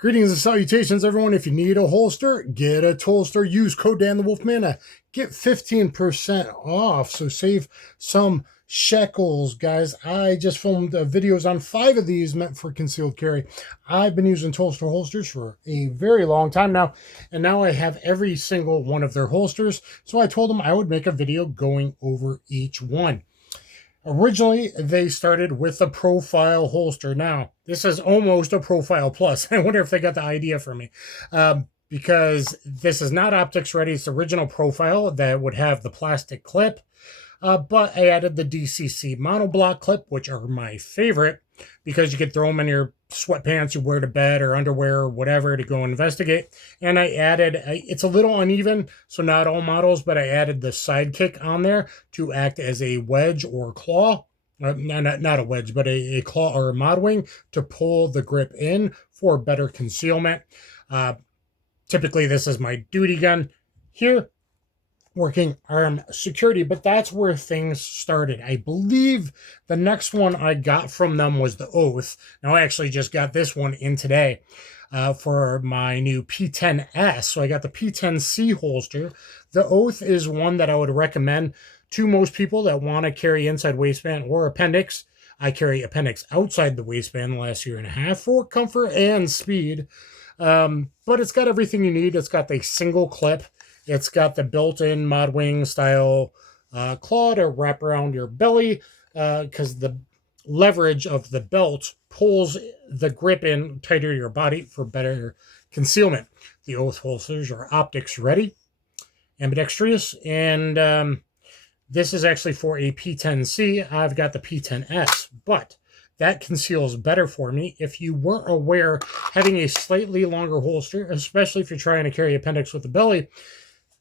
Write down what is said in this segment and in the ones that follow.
Greetings and salutations, everyone. If you need a holster, get a Tulster. Use code DanTheWolfman. Get 15% off. So save some shekels, guys. I just filmed videos on 5 of these meant for concealed carry. I've been using Tulster holsters for a very long time now, and now I have every single one of their holsters. So I told them I would make a video going over each one. Originally, they started with a profile holster. Now, this is almost a profile plus. I wonder if they got the idea from me. Because this is not optics ready. It's the original profile that would have the plastic clip. But I added the DCC monoblock clip, which are my favorite, because you could throw them in your sweatpants you wear to bed or underwear or whatever to go investigate. And I added, it's a little uneven, so not all models, but I added the sidekick on there to act as a wedge or claw. Not a wedge, but a claw or a mod wing to pull the grip in for better concealment. Typically, this is my duty gun here, working arm security, but that's where things started. I believe the next one I got from them was the Oath. Now, I actually just got this one in today for my new P10S. So I got the P10C holster. The Oath is one that I would recommend to most people that want to carry inside waistband or appendix. I carry appendix outside the waistband the last year and a half for comfort and speed. But it's got everything you need. It's got the single clip. It's got the built-in mod wing style claw to wrap around your belly because the leverage of the belt pulls the grip in tighter to your body for better concealment. The Oath holsters are optics ready, ambidextrous, and this is actually for a P10C. I've got the P10S, but that conceals better for me. If you weren't aware, having a slightly longer holster, especially if you're trying to carry appendix with the belly,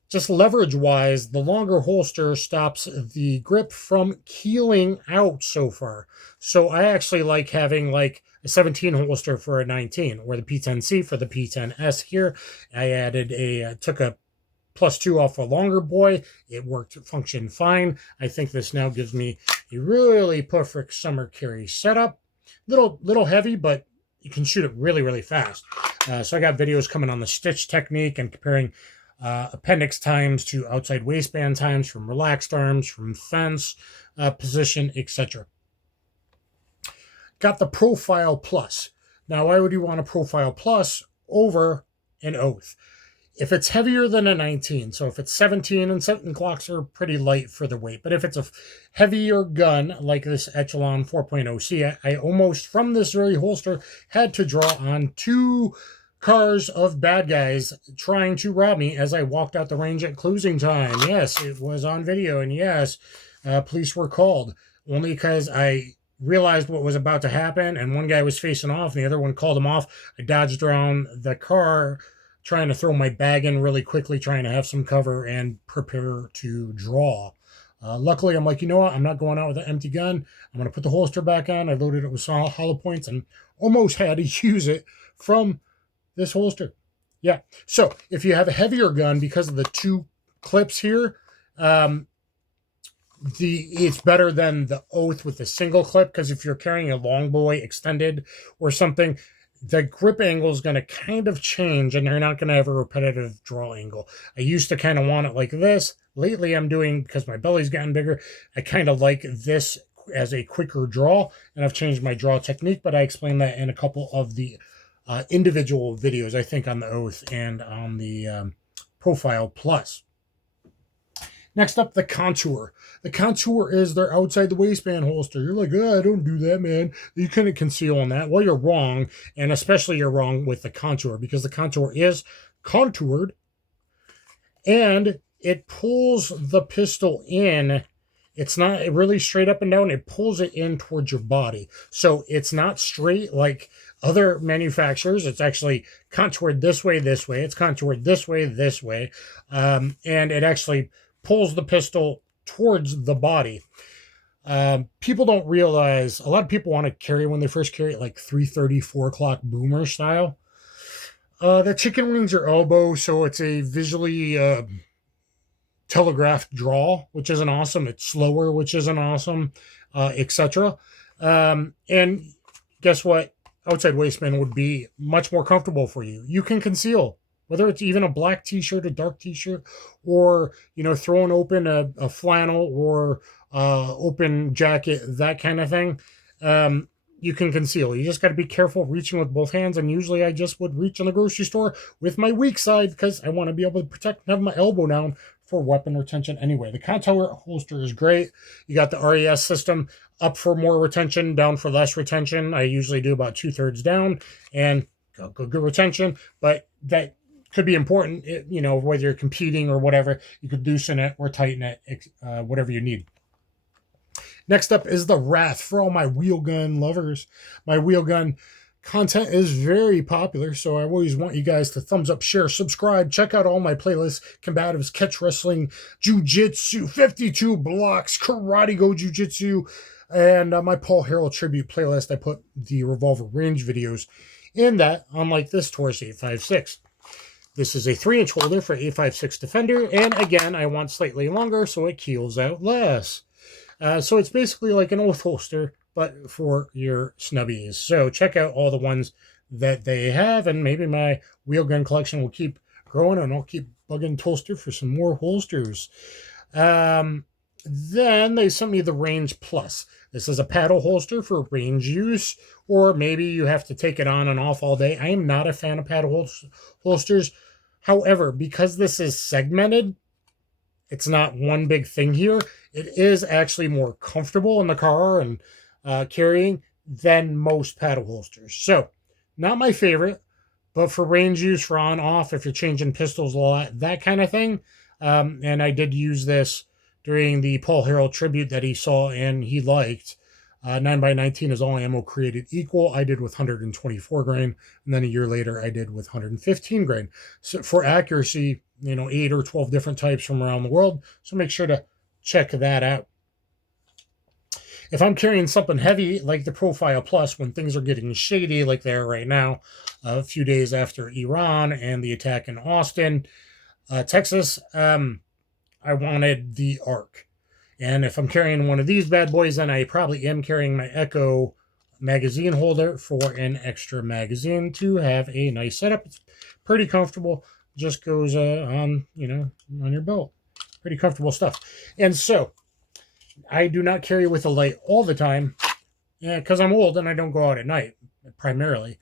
just leverage-wise, the longer holster stops the grip from keeling out so far. So I actually like having like a 17 holster for a 19, or the P10C for the P10S here. I added took a +2 off a longer boy. It functioned fine. I think this now gives me a really perfect summer carry setup. Little heavy, but you can shoot it really, really fast. So I got videos coming on the stitch technique and comparing appendix times to outside waistband times, from relaxed arms, from fence position, etc. Got the Profile Plus. Now, why would you want a Profile Plus over an Oath? If it's heavier than a 19, so if it's 17, and Glocks are pretty light for the weight, but if it's a heavier gun like this Echelon 4.0C, I almost, from this very holster, had to draw on 2 cars of bad guys trying to rob me as I walked out the range at closing time. Yes, it was on video, and yes, police were called, only because I realized what was about to happen, and one guy was facing off, and the other one called him off. I dodged around the car, trying to throw my bag in really quickly, trying to have some cover and prepare to draw. Luckily, I'm like, you know what? I'm not going out with an empty gun. I'm going to put the holster back on. I loaded it with hollow points and almost had to use it from this holster. Yeah. So if you have a heavier gun, because of the 2 clips here, it's better than the Oath with the single clip, because if you're carrying a long boy extended or something, the grip angle is going to kind of change, and you're not going to have a repetitive draw angle. I used to kind of want it like this. Lately, I'm doing, because my belly's gotten bigger, I kind of like this as a quicker draw, and I've changed my draw technique, but I explained that in a couple of the individual videos, I think, on the Oath and on the Profile Plus. Next up, the Contour. The Contour is their outside the waistband holster. You're like, oh, I don't do that, man. You couldn't conceal on that. Well, you're wrong, and especially you're wrong with the Contour, because the Contour is contoured, and it pulls the pistol in. It's not really straight up and down. It pulls it in towards your body. So it's not straight like other manufacturers. It's actually contoured this way, this way. It's contoured this way, this way. And it actually pulls the pistol towards the body. People don't realize, a lot of people want to carry, when they first carry it, like 3:30, 4 o'clock boomer style. The chicken wings are elbow, so it's a visually telegraphed draw, which isn't awesome. It's slower, which isn't awesome, etc. And guess what? outside waistband would be much more comfortable for you. You can conceal, whether it's even a black t-shirt, a dark t-shirt, or, you know, throwing open a flannel or open jacket, that kind of thing. You can conceal. You just got to be careful reaching with both hands. And usually I just would reach in the grocery store with my weak side because I want to be able to protect and have my elbow down for weapon retention anyway. The contour holster is great. You got the RES system, up for more retention, down for less retention. I usually do about 2/3 down and good retention, but that could be important, you know, whether you're competing or whatever. You could loosen it or tighten it, whatever you need. Next up is the Wrath for all my wheel gun lovers. My wheel gun content is very popular, so I always want you guys to thumbs up, share, subscribe, check out all my playlists: combatives, catch wrestling, jiu-jitsu, 52 blocks, karate go jiu-jitsu, and my Paul Harrell tribute playlist. I put the revolver range videos in that, unlike this Taurus 856. This is a 3-inch holder for 856 Defender, and again, I want slightly longer so it keels out less. So it's basically like an oath holster, but for your snubbies. So check out all the ones that they have, and maybe my wheel gun collection will keep growing, and I'll keep bugging Tulster for some more holsters. Then they sent me the Range Plus. This is a paddle holster for range use, or maybe you have to take it on and off all day. I am not a fan of paddle holsters. However, because this is segmented, it's not one big thing here. It is actually more comfortable in the car and carrying than most paddle holsters. So, not my favorite, but for range use, for on-off, if you're changing pistols a lot, that kind of thing. And I did use this during the Paul Harrell tribute that he saw and he liked. 9x19 is all ammo created equal. I did with 124 grain, and then a year later I did with 115 grain. So for accuracy, you know, 8 or 12 different types from around the world. So make sure to check that out. If I'm carrying something heavy like the Profile Plus, when things are getting shady like they are right now, a few days after Iran and the attack in Austin, Texas, I wanted the ARC. And if I'm carrying one of these bad boys, then I probably am carrying my Echo magazine holder for an extra magazine to have a nice setup. It's pretty comfortable. Just goes on, you know, on your belt. Pretty comfortable stuff. And so I do not carry with a light all the time, because I'm old and I don't go out at night primarily.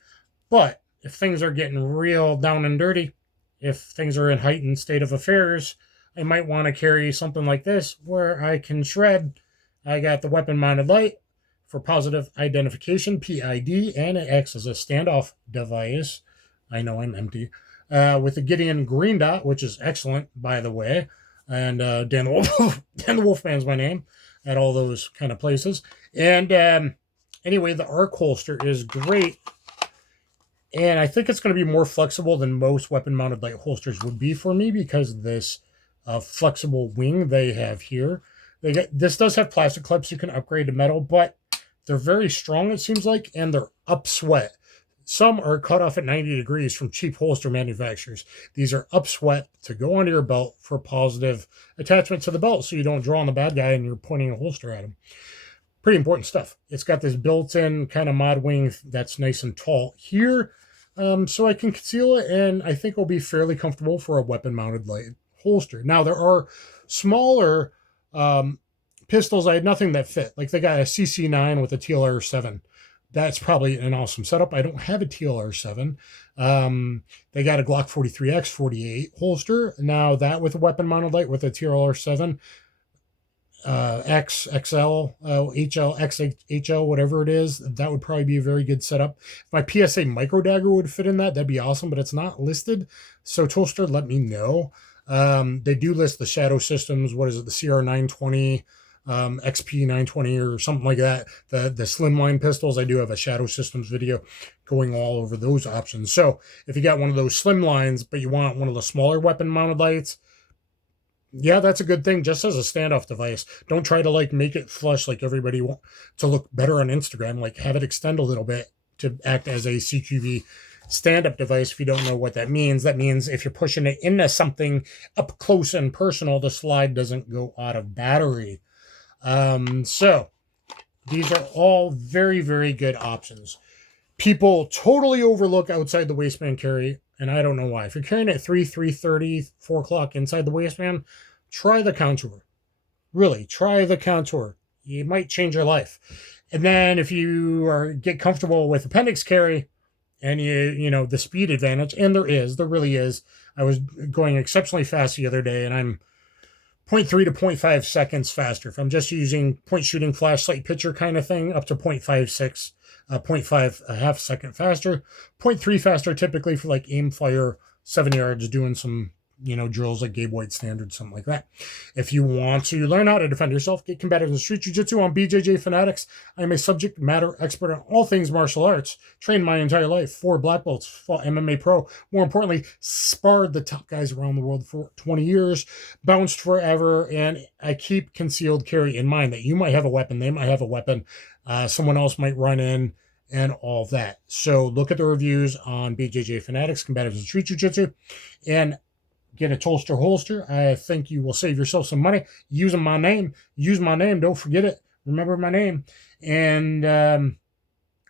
But if things are getting real down and dirty, if things are in heightened state of affairs, I might want to carry something like this where I can shred. I got the weapon mounted light for positive identification, PID, and it acts as a standoff device. I know I'm empty. With the Gideon green dot, which is excellent, by the way. And Dan the Wolfman's my name at all those kind of places. And anyway, the ARC holster is great. And I think it's going to be more flexible than most weapon-mounted light holsters would be for me because of this flexible wing they have here. This does have plastic clips you can upgrade to metal, but they're very strong, it seems like, and they're up sweat. Some are cut off at 90 degrees from cheap holster manufacturers. These are up sweat to go onto your belt for positive attachment to the belt so you don't draw on the bad guy and you're pointing a holster at him. Pretty important stuff. It's got this built-in kind of mod wing that's nice and tall here, so I can conceal it, and I think it'll be fairly comfortable for a weapon-mounted light holster. Now, there are smaller pistols. I had nothing that fit. Like, they got a CC9 with a TLR7. That's probably an awesome setup. I don't have a TLR7. They got a Glock 43X 48 holster. Now, that with a weapon-mounted light with a TLR7, X, XL, HL, XHL, whatever it is, that would probably be a very good setup. If my PSA micro dagger would fit in that, that'd be awesome, but it's not listed. So Tulster, let me know. They do list the Shadow Systems, what is it, the CR920, XP920 or something like that. The slimline pistols, I do have a Shadow Systems video going all over those options. So if you got one of those slimlines, but you want one of the smaller weapon mounted lights, yeah, that's a good thing just as a standoff device. Don't try to like make it flush like everybody want to look better on Instagram. Like have it extend a little bit to act as a CQB stand-up device. If you don't know what that means if you're pushing it into something up close and personal, the slide doesn't go out of battery. So these are all very, very good options. People totally overlook outside the waistband carry, and I don't know why. If you're carrying it 3:30, 4 o'clock inside the waistband, try the contour. Really, try the contour. You might change your life. And then if you get comfortable with appendix carry and you know the speed advantage, and there really is. I was going exceptionally fast the other day, and I'm 0.3 to 0.5 seconds faster. If I'm just using point shooting flashlight picture kind of thing, up to 0.56, 0.5 a half second faster, 0.3 faster typically for like aim fire 7 yards, doing some drills like Gabe White standard, something like that. If you want to learn how to defend yourself, get combative in street jiu-jitsu on BJJ Fanatics. I am a subject matter expert on all things martial arts. Trained my entire life, 4 black belts, fought MMA pro. More importantly, sparred the top guys around the world for 20 years, bounced forever, and I keep concealed carry in mind that you might have a weapon, they might have a weapon, someone else might run in, and all that. So look at the reviews on BJJ Fanatics, combative in street jiu-jitsu, and get a Tulster holster. I think you will save yourself some money using my name. Use my name. Don't forget it. Remember my name. And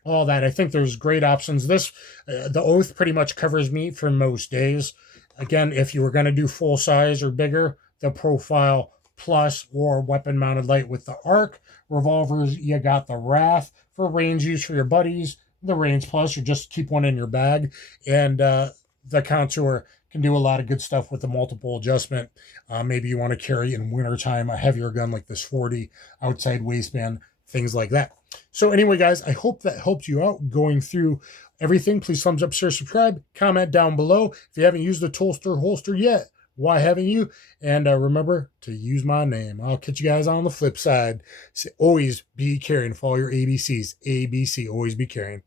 all that. I think there's great options. The Oath pretty much covers me for most days. Again, if you were going to do full size or bigger, the Profile Plus or weapon mounted light with the arc. Revolvers, you got the Wrath for range use for your buddies. The Range Plus, you just keep one in your bag. And the Contour can do a lot of good stuff with the multiple adjustment. Maybe you want to carry in wintertime a heavier gun like this 40 outside waistband, things like that. So anyway, guys, I hope that helped you out going through everything. Please thumbs up, share, subscribe, comment down below. If you haven't used the Tulster holster yet, why haven't you? And remember to use my name. I'll catch you guys on the flip side. So always be carrying. Follow your ABCs. ABC, always be carrying.